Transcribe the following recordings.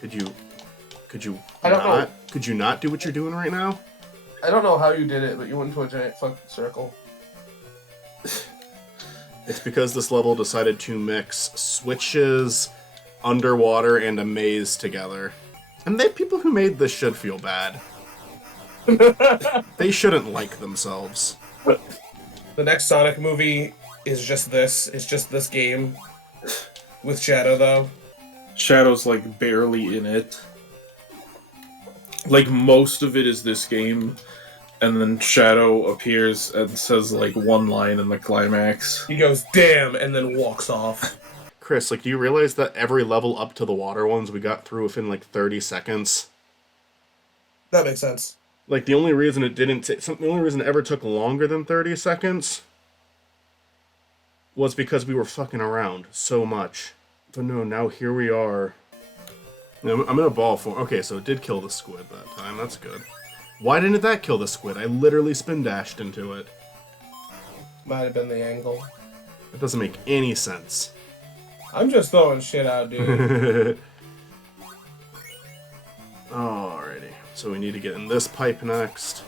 Could you I don't know. could you not do what you're doing right now? I don't know how you did it, but you went into a giant fucking circle. It's because this level decided to mix switches, underwater, and a maze together. And the people who made this should feel bad. They shouldn't like themselves. The next Sonic movie is just this. It's just this game. With Shadow, though. Shadow's, like, barely in it. Like, most of it is this game, and then Shadow appears and says, like, one line in the climax. He goes, damn, and then walks off. Chris, like, do you realize that every level up to the water ones we got through within, like, 30 seconds? That makes sense. Like, the only reason it didn't the only reason it ever took longer than 30 seconds was because we were fucking around so much. But no, now here we are. I'm in a ball form. Okay, so it did kill the squid that time. That's good. Why didn't that kill the squid? I literally spin dashed into it. Might have been the angle. That doesn't make any sense. I'm just throwing shit out, dude. Alrighty. So we need to get in this pipe next.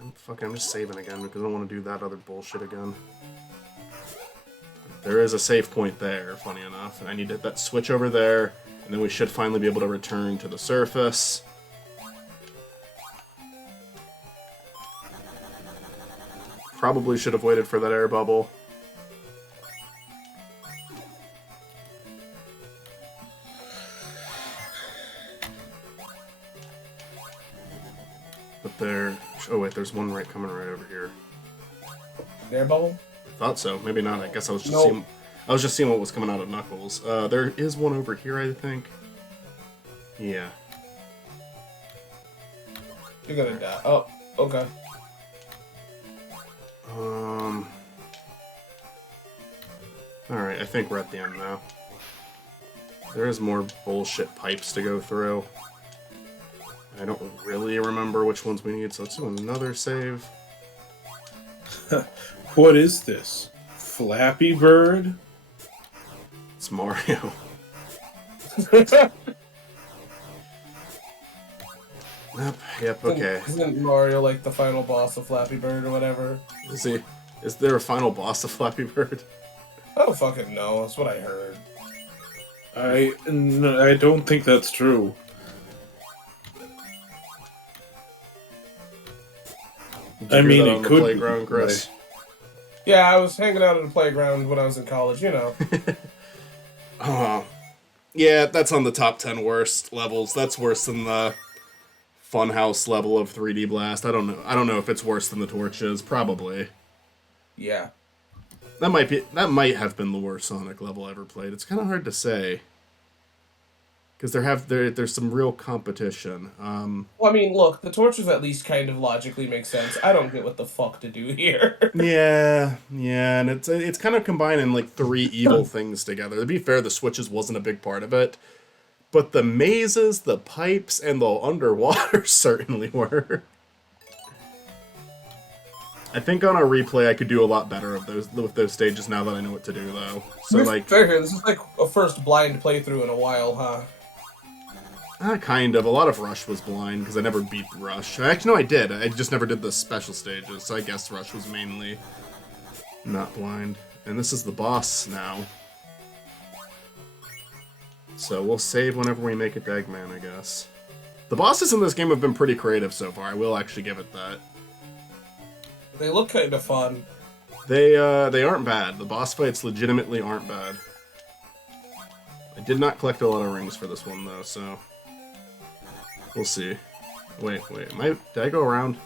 I'm just saving again because I don't want to do that other bullshit again. There is a save point there, funny enough. And I need to hit that switch over there, and then we should finally be able to return to the surface. Probably should have waited for that air bubble. But there... Oh wait, there's one coming right over here. Air bubble? I thought so. Maybe not. I guess I was just Nope. seeing... I was just seeing what was coming out of Knuckles. There is one over here, I think. Yeah. You're gonna die. Oh, okay. Alright, I think we're at the end now. There is more bullshit pipes to go through. I don't really remember which ones we need, so let's do another save. What is this? Flappy Bird? It's Mario. Yep, okay. Isn't Mario like the final boss of Flappy Bird or whatever? Is there a final boss of Flappy Bird? I don't fucking know. That's what I heard. I don't think that's true. Did you I hear mean, that it on the could playground, be, Chris. Yeah, I was hanging out at a playground when I was in college, you know. Yeah, that's on the top 10 worst levels. That's worse than the Funhouse level of 3D Blast. I don't know if it's worse than the Torches. Probably. Yeah. That might have been the worst Sonic level I ever played. It's kind of hard to say. Because there's some real competition. Well, I mean, look, the torches at least kind of logically make sense. I don't get what the fuck to do here. Yeah, and it's kind of combining like three evil things together. To be fair, the switches wasn't a big part of it, but the mazes, the pipes, and the underwater certainly were. I think on a replay I could do a lot better with those stages now that I know what to do though. So like, fair, this is like a first blind playthrough in a while, huh? Kind of. A lot of Rush was blind, because I never beat Rush. Actually, no, I did. I just never did the special stages, so I guess Rush was mainly not blind. And this is the boss now. So we'll save whenever we make it to Eggman, I guess. The bosses in this game have been pretty creative so far. I will actually give it that. They look kind of fun. They aren't bad. The boss fights legitimately aren't bad. I did not collect a lot of rings for this one, though, so... We'll see. Wait, did I go around?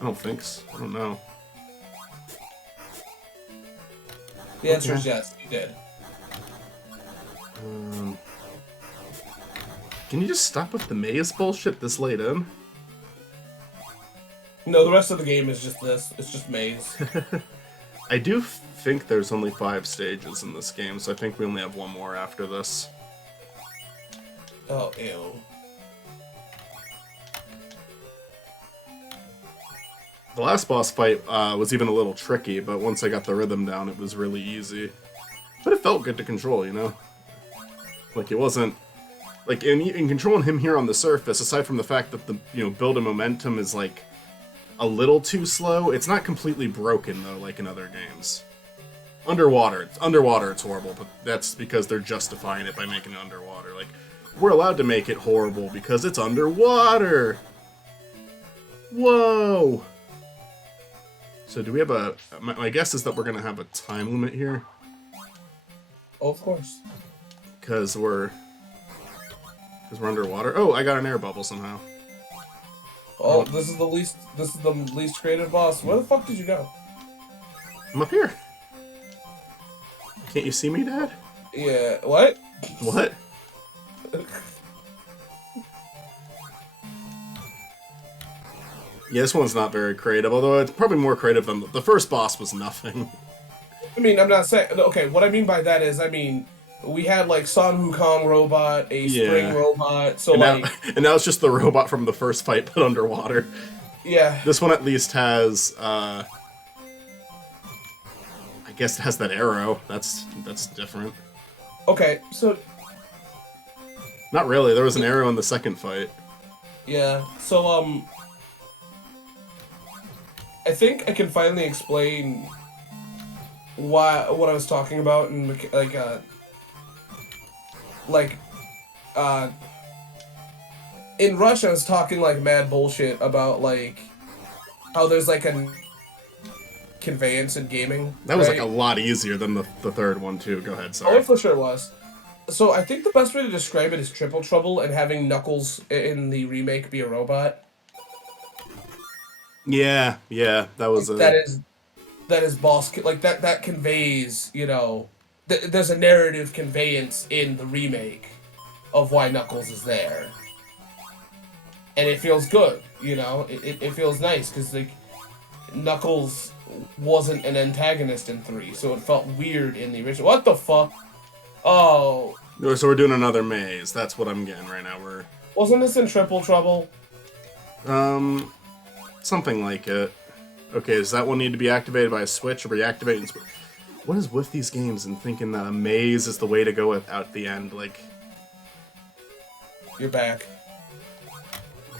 I don't think so. I don't know. The answer is yes, you did. Can you just stop with the maze bullshit this late in? No, the rest of the game is just this. It's just maze. I do think there's only 5 stages in this game, so I think we only have one more after this. Oh, ew. The last boss fight was even a little tricky, but once I got the rhythm down, it was really easy. But it felt good to control, you know? Like, it wasn't like in controlling him here on the surface, aside from the fact that the build of momentum is like a little too slow, it's not completely broken though, like in other games. Underwater, it's horrible, but that's because they're justifying it by making it underwater. Like, we're allowed to make it horrible because it's underwater. Whoa. So do we have a? My guess is that we're gonna have a time limit here. Oh, of course. Because we're underwater. Oh, I got an air bubble somehow. Oh, this is the least creative boss. Where the fuck did you go? I'm up here. Can't you see me, Dad? Yeah. What? What? Yeah, this one's not very creative, although it's probably more creative than the first boss was nothing. I mean, I'm not saying. Okay, what I mean by that is, we had like Sun Wukong robot, a spring robot, so and now it's just the robot from the first fight, but underwater. Yeah. This one at least has, I guess it has that arrow. That's different. Okay, so. Not really. There was an arrow in the second fight. Yeah. So I think I can finally explain what I was talking about in in Rush I was talking like mad bullshit about like how there's like a conveyance in gaming. That was right? like a lot easier than the third one too. Go ahead, Oh, sorry. it for sure was. So I think the best way to describe it is Triple Trouble and having Knuckles in the remake be a robot. Yeah, that was That is boss like that conveys, there's a narrative conveyance in the remake of why Knuckles is there. And it feels good, it feels nice because like Knuckles wasn't an antagonist in 3, so it felt weird in the original. What the fuck? Oh. So we're doing another maze. That's what I'm getting right now. Wasn't this in Triple Trouble? Something like it. Okay, does that one need to be activated by a switch or reactivating? What is with these games and thinking that a maze is the way to go at the end? Like, You're back.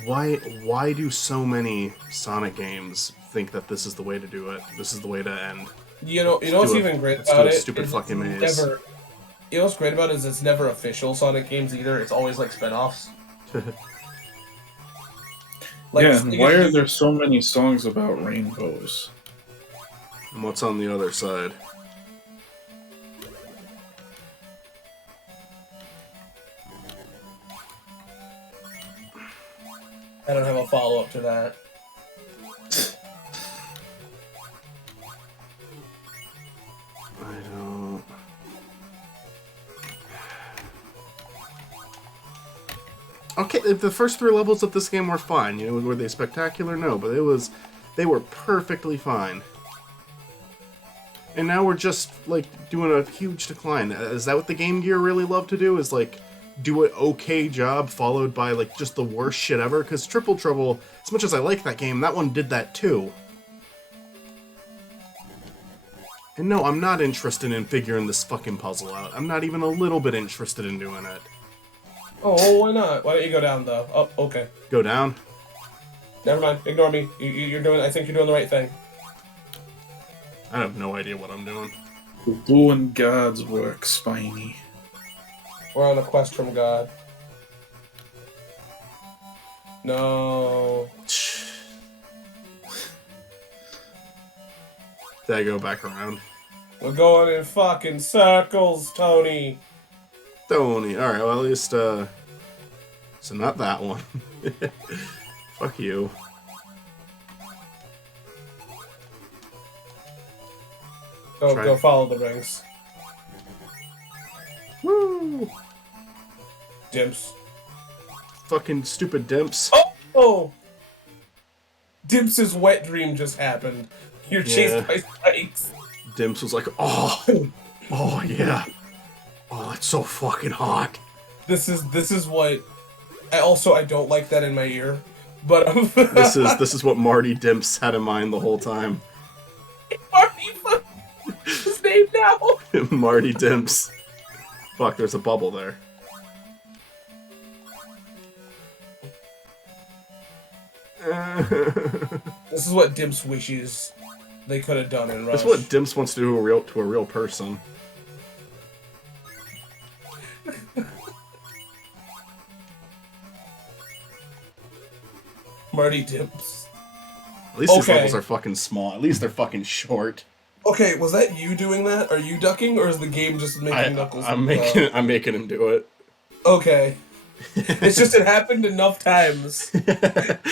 why do so many Sonic games think that this is the way to do it? This is the way to end. You know what's even great let's do about a it? stupid is fucking it's maze. You know what's great about it is it's never official Sonic games either. It's always like spinoffs. Like, yeah, why are there so many songs about rainbows? And what's on the other side? I don't have a follow-up to that. I don't... Okay, the first 3 levels of this game were fine. Were they spectacular? No, but they were perfectly fine. And now we're just, like, doing a huge decline. Is that what the Game Gear really love to do? Is, like, do an okay job followed by, like, just the worst shit ever? Because Triple Trouble, as much as I like that game, that one did that too. And no, I'm not interested in figuring this fucking puzzle out. I'm not even a little bit interested in doing it. Oh, why not? Why don't you go down, though? Oh, okay. Go down? Never mind. Ignore me. You're doing... I think you're doing the right thing. I have no idea what I'm doing. We're doing God's work, Spiny. We're on a quest from God. No. Did I go back around? We're going in fucking circles, Tony. Tony. Alright, well at least, so not that one. Fuck you. Go follow the rings. Woo! Dimps. Fucking stupid dimps. Oh! Dimps' wet dream just happened. You're chased by spikes. Dimps was like, oh yeah. Oh, it's so fucking hot. This is what... I don't like that in my ear, but... This is what Marty Dimps had in mind the whole time. Marty, fuck his name now! Marty Dimps. Fuck, there's a bubble there. This is what Dimps wishes they could have done in Rush. That's what Dimps wants to do to a real person. Marty Dimps. At least these Okay. levels are fucking small. At least they're fucking short. Okay, was that you doing that? Are you ducking, or is the game just making Knuckles? I'm making him do it. Okay. It's just it happened enough times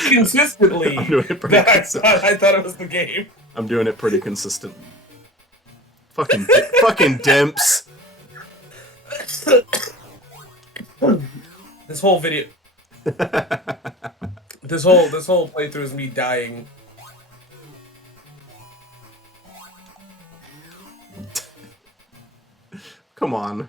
consistently I'm doing it pretty that I thought it was the game. I'm doing it pretty consistent. Fucking Dimps. This whole video, this whole playthrough is me dying. Come on.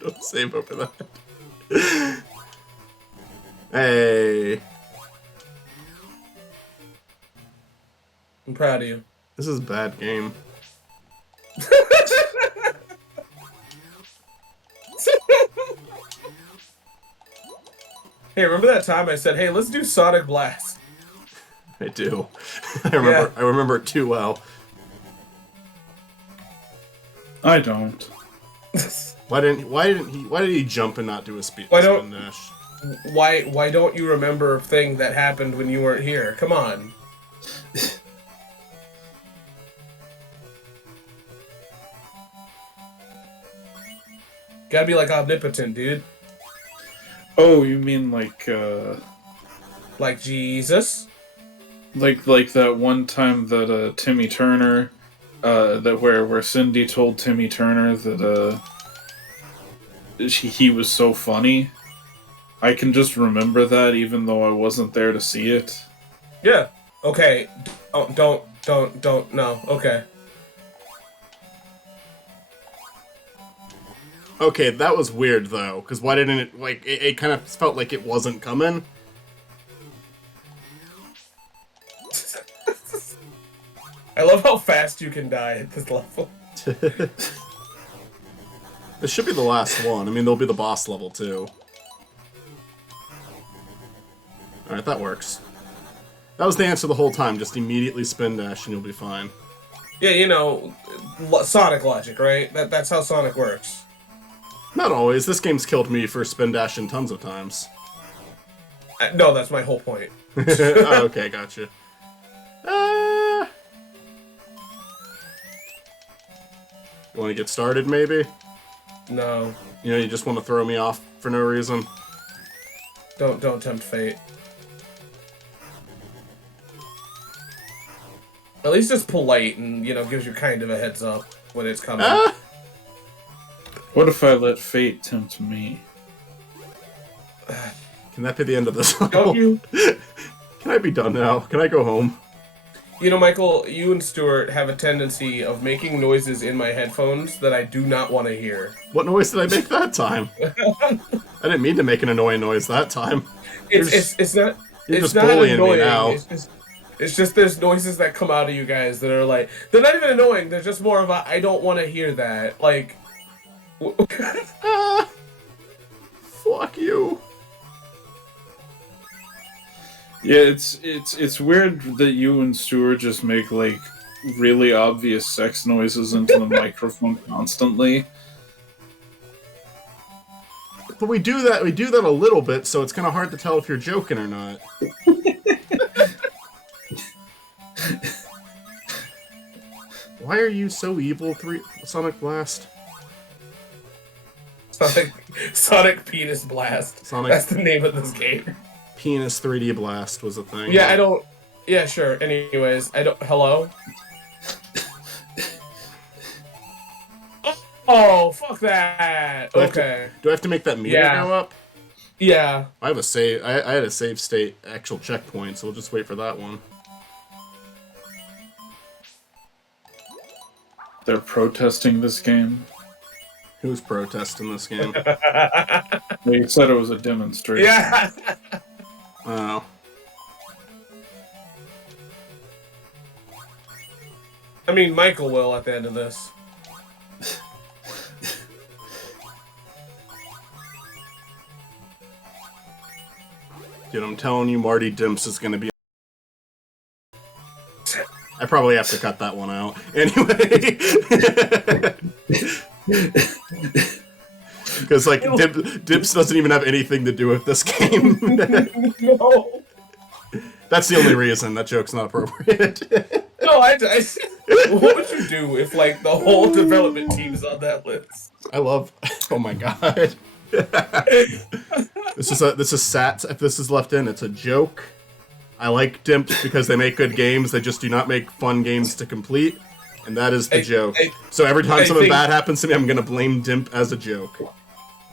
Don't save over that. Hey. I'm proud of you. This is a bad game. Hey, remember that time I said, "Hey, let's do Sonic Blast"? I do. I remember it too well. I don't. Why did he jump and not do a spin dash? Why don't you remember a thing that happened when you weren't here? Come on. Gotta be like omnipotent, dude. Oh, you mean Like Jesus. like that one time that Timmy Turner, that where Cindy told Timmy Turner that he was so funny. I can just remember that even though I wasn't there to see it. Yeah. Okay. Don't. No. Okay. Okay, that was weird though, because why didn't it, like, it kind of felt like it wasn't coming. I love how fast you can die at this level. This should be the last one. I mean, there'll be the boss level too. Alright, that works. That was the answer the whole time, just immediately spin dash and you'll be fine. Yeah, you know, Sonic logic, right? That's how Sonic works. Not always. This game's killed me for spin dashing tons of times. No, that's my whole point. Oh, okay, gotcha. You want to get started, maybe? No. You know, you just want to throw me off for no reason? Don't tempt fate. At least it's polite and, you know, gives you kind of a heads up when it's coming. Ah! What if I let fate tempt me? Can that be the end of this? Don't you? Can I be done now? Can I go home? You know, Michael, you and Stuart have a tendency of making noises in my headphones that I do not want to hear. What noise did I make that time? I didn't mean to make an annoying noise that time. It's not You're it's just not bullying annoying. me now. It's just there's noises that come out of you guys that are like, they're not even annoying. They're just more of a I don't want to hear that. Like, Ah, fuck you. Yeah, it's weird that you and Stuart just make like really obvious sex noises into the microphone constantly. But we do that a little bit, so it's kind of hard to tell if you're joking or not. Why are you so evil, Sonic Blast? Sonic Penis Blast. Sonic That's the name of this game. Penis 3D Blast was a thing. Yeah, I don't. Yeah, sure. Anyways, I don't. Hello. Oh, fuck that. Okay. Do I have to make that meter Yeah. go up? Yeah. I have a save. I had a save state actual checkpoint, so we'll just wait for that one. They're protesting this game. Who's protesting this game? They said it was a demonstration. Yeah. Oh. I mean, Michael will at the end of this. Dude, I'm telling you, Marty Dimps is gonna be. I probably have to cut that one out. Anyway. Because, like, Dimps doesn't even have anything to do with this game. No. That's the only reason. That joke's not appropriate. No, what would you do if, like, the whole development team is on that list? I love. Oh my god. This is Sats. If this is left in, it's a joke. I like Dimps because they make good games. They just do not make fun games to complete, and that is the joke. So every time something bad happens to me, I'm gonna blame Dimp as a joke.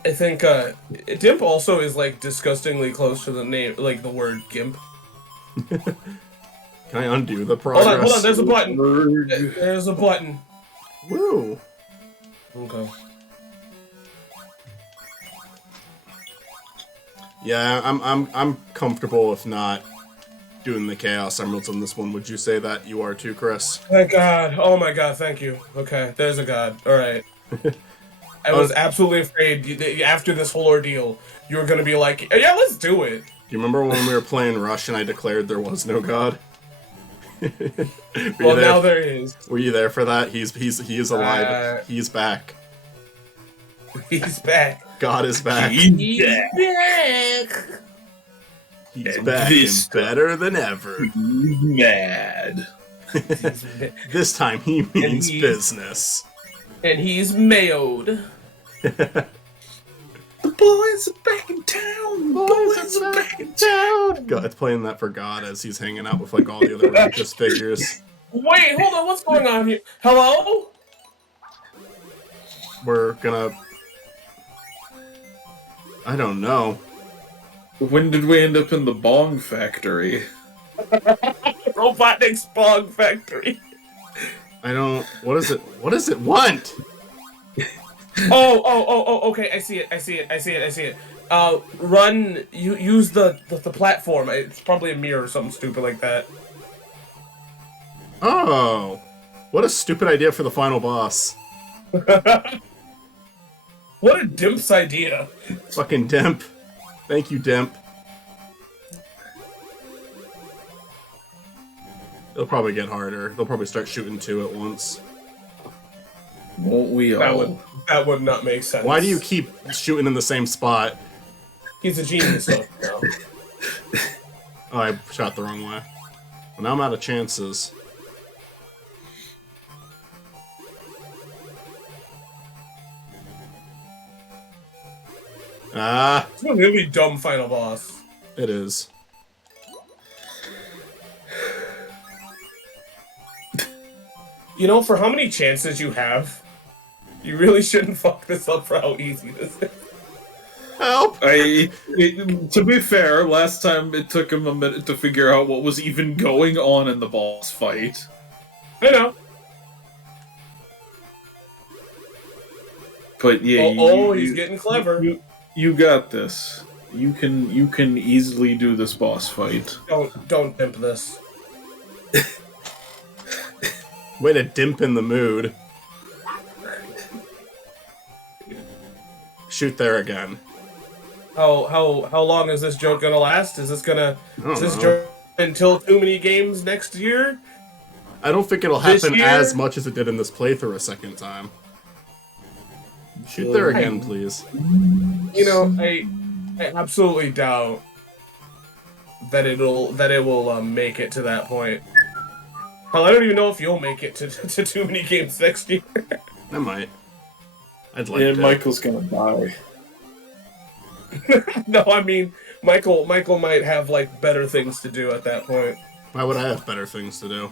I think Dimp also is like disgustingly close to the name, like the word gimp. Can I undo the progress? Hold on. There's a button. There's a button. Woo. Okay. Yeah, I'm comfortable if not doing the Chaos Emeralds on this one. Would you say that you are too, Chris? Thank God. Oh my God, thank you. Okay, there's a God. Alright. I was absolutely afraid after this whole ordeal, you were gonna be like, yeah, let's do it. Do you remember when we were playing Rush and I declared there was no God? Well, now there is. Were you there for that? He is alive. He's back. He's back. God is back. He's back. He's back and better than ever. Mad. This time he means business. And he's mayoed. The boys are back in town. Boys are back in town. God's playing that for God as he's hanging out with like all the other righteous figures. Wait, hold on. What's going on here? Hello? We're gonna. I don't know. When did we end up in the Bong Factory? Robotnik's Bong Factory. I don't. What is it? What does it want? Oh, okay, I see it. Run, use the platform. It's probably a mirror or something stupid like that. Oh. What a stupid idea for the final boss. What a Dimp's idea. Fucking Dimp. Thank you, Dimp. It'll probably get harder. They'll probably start shooting two at once. Won't we all? That would not make sense. Why do you keep shooting in the same spot? He's a genius, though. Oh, I shot the wrong way. Well, now I'm out of chances. Ah, It's a really dumb final boss. it is. You know, for how many chances you have, you really shouldn't fuck this up for how easy this is. Help! To be fair, last time it took him a minute to figure out what was even going on in the boss fight. I know. But yeah, he's getting clever. You got this. You can easily do this boss fight. Don't Dimp this. Way to dimp in the mood. Shoot there again. How long is this joke gonna last? Is this know. joke until too many games next year? I don't think it'll This happen year? as much as it did in this playthrough a second time. Shoot there again, please. You know, I absolutely doubt that it will make it to that point. Hell, I don't even know if you'll make it to too many games next year. I might. I'd like Yeah, to. Michael's gonna die. No, I mean Michael might have like better things to do at that point. Why would I have better things to do?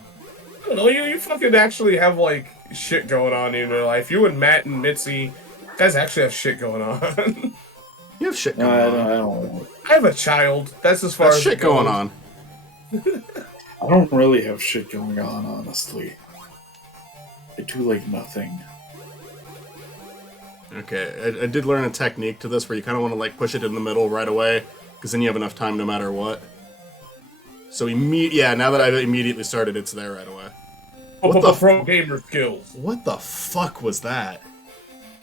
I don't know, you fucking actually have like shit going on in your life. You and Matt and Mitzi guys actually have shit going on. You have shit No, going I on. don't. I have a child. That's as far That's as shit it goes. going on. I don't really have shit going on, honestly. I do like nothing. Okay, I did learn a technique to this where you kind of want to like push it in the middle right away, because then you have enough time no matter what. So now that I've immediately started, it's there right away. What the Pro Gamer Skills. What the fuck was that?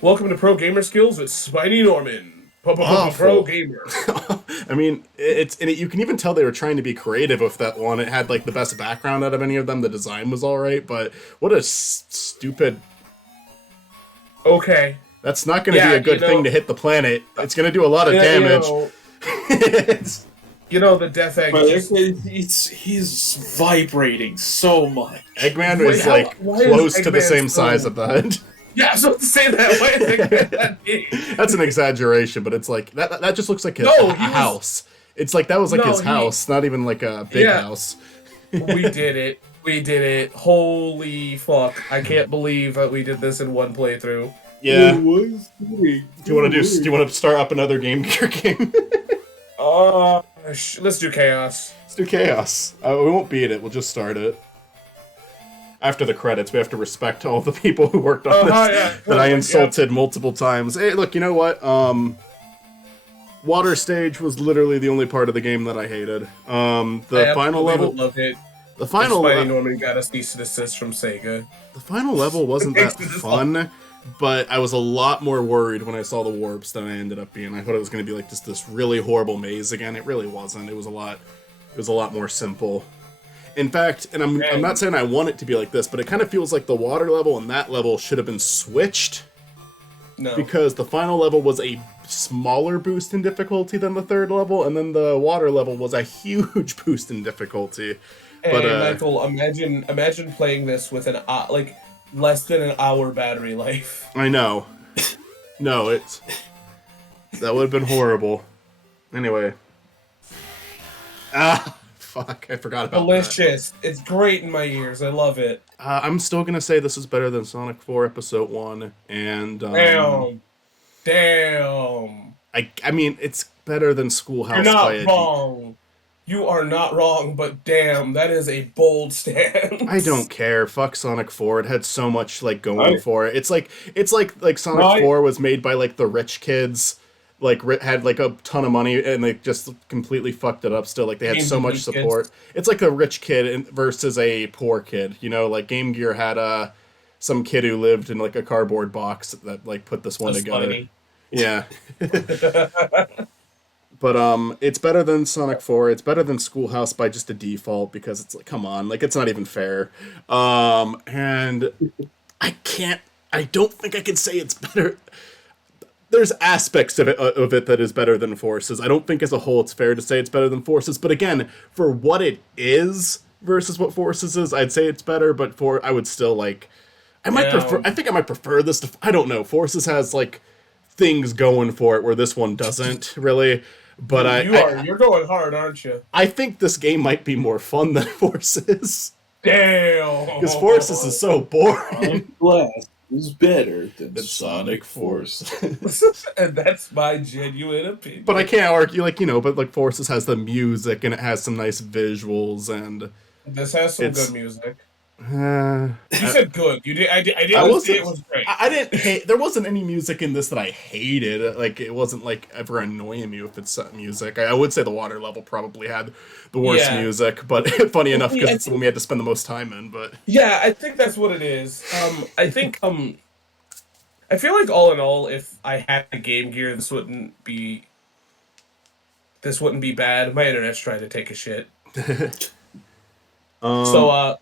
Welcome to Pro Gamer Skills with Spiny Norman. Pro Awful. Gamer. I mean, you can even tell they were trying to be creative with that one. It had like the best background out of any of them. The design was all right, but what a stupid. Okay. That's not going to be a good thing to hit the planet. It's going to do a lot of damage. The Death Egg. But he's vibrating so much. Eggman is like close to the same size of the head. Yeah, I was about to say that. Why is Eggman that big? That's an exaggeration, but it's like that just looks like a house. It's like that was like his house, not even like a big house. We did it. We did it. Holy fuck. I can't believe that we did this in one playthrough. Yeah. Do you want to start up another Game Gear game? Let's do Chaos. Let's do Chaos. We won't beat it. We'll just start it. After the credits, we have to respect all the people who worked on this that I insulted multiple times. Hey, look, you know what? Water stage was literally the only part of the game that I hated. The final level. Love it. The final level. Norman got a cease and desist from Sega. The final level wasn't that fun, but I was a lot more worried when I saw the warps than I ended up being. I thought it was going to be like just this really horrible maze again. It really wasn't. It was a lot more simple. In fact, and I'm not saying I want it to be like this, but it kind of feels like the water level and that level should have been switched. No. Because the final level was a smaller boost in difficulty than the third level, and then the water level was a huge boost in difficulty. Hey, but Michael, imagine playing this with an less than an hour battery life. I know. No, that would have been horrible. Anyway. Fuck, I forgot about Delicious. That. It's great in my ears. I love it. I'm still gonna say this is better than Sonic 4 Episode 1, and... Damn. I mean, it's better than Schoolhouse. You're not wrong. You are not wrong, but damn, that is a bold stance. I don't care. Fuck Sonic 4. It had so much like going for it. It's like Sonic 4 was made by like the rich kids, like had like a ton of money and they just completely fucked it up still. Like they had so much support. It's like a rich kid versus a poor kid. You know, like Game Gear had some kid who lived in like a cardboard box that like put this one together. Funny. Yeah. But it's better than Sonic 4. It's better than Schoolhouse by just a default because it's like, come on, like it's not even fair. And I don't think I can say it's better. There's aspects of it that is better than Forces. I don't think as a whole it's fair to say it's better than Forces. But again, for what it is versus what Forces is, I'd say it's better. But I would still like, I think I might prefer this to, I don't know. Forces has like things going for it where this one doesn't really. But you're going hard, aren't you? I think this game might be more fun than Forces. Damn. Because Forces is so boring. Glass is better than Sonic Force. And that's my genuine opinion. But I can't argue, but Forces has the music and it has some nice visuals and this has some good music. You said good. You did. I didn't say it was great. I didn't hate. There wasn't any music in this that I hated. Like it wasn't like ever annoying me with its music. I would say the water level probably had the worst music, but funny enough because it's the one we had to spend the most time in. But yeah, I think that's what it is. I think I feel like all in all, if I had a Game Gear, this wouldn't be bad. My internet's trying to take a shit. So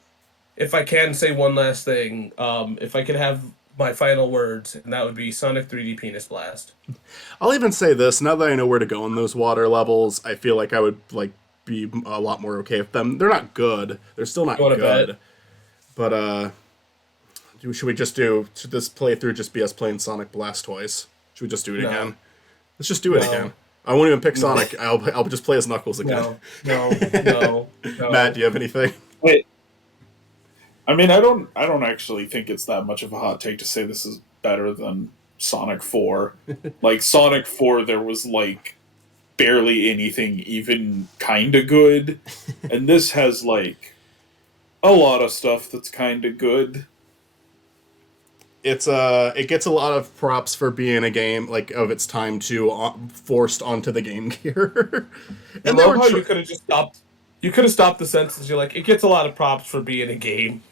if I can say one last thing, if I could have my final words, and that would be Sonic 3D Penis Blast. I'll even say this, now that I know where to go in those water levels, I feel like I would be a lot more okay with them. They're not good. They're still not good. But should this playthrough just be us playing Sonic Blastoise? Should we just do it again? Let's just do it again. I won't even pick Sonic. I'll just play as Knuckles again. No. Matt, do you have anything? Wait. I mean, I don't actually think it's that much of a hot take to say this is better than Sonic 4. Like, Sonic 4, there was, barely anything even kinda good. And this has, a lot of stuff that's kinda good. It gets a lot of props for being a game, of its time, too, forced onto the Game Gear. And I love how you could have just stopped. You could have stopped the sentence. You're like, it gets a lot of props for being a game.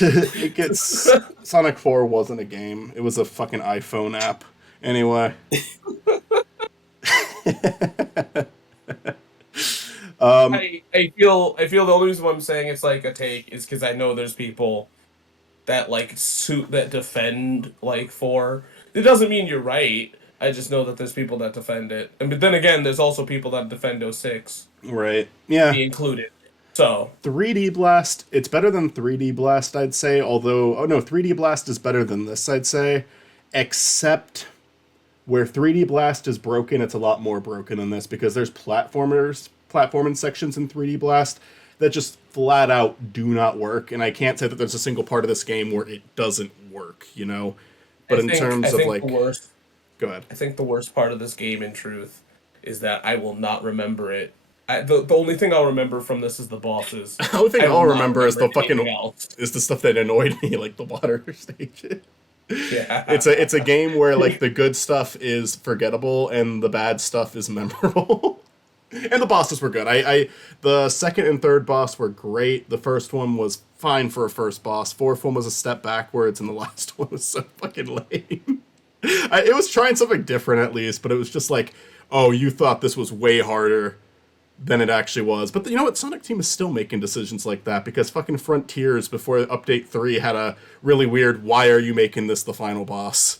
It gets Sonic 4 wasn't a game. It was a fucking iPhone app. Anyway. I feel the only reason why I'm saying it's like a take is because I know there's people that like that defend like 4. It doesn't mean you're right. I just know that there's people that defend it, and but then again, there's also people that defend 06 Right. Yeah. be included. So 3D Blast, it's better than 3D Blast, I'd say. Although, oh no, 3D Blast is better than this, I'd say. Except where 3D Blast is broken, it's a lot more broken than this because there's platforming sections in 3D Blast that just flat out do not work. And I can't say that there's a single part of this game where it doesn't work, you know? But in terms of like. Go ahead. I think the worst part of this game, in truth, is that I will not remember it. The only thing I'll remember from this is the bosses. The only thing I'll remember is the fucking else. is the stuff that annoyed me, like the water station. Yeah. It's a game where like the good stuff is forgettable and the bad stuff is memorable. And the bosses were good. I the second and third boss were great. The first one was fine for a first boss. Fourth one was a step backwards, and the last one was so fucking lame. It was trying something different at least, but it was just like, oh, you thought this was way harder than it actually was. But you know what? Sonic Team is still making decisions like that because fucking Frontiers before Update 3 had a really weird, why are you making this the final boss?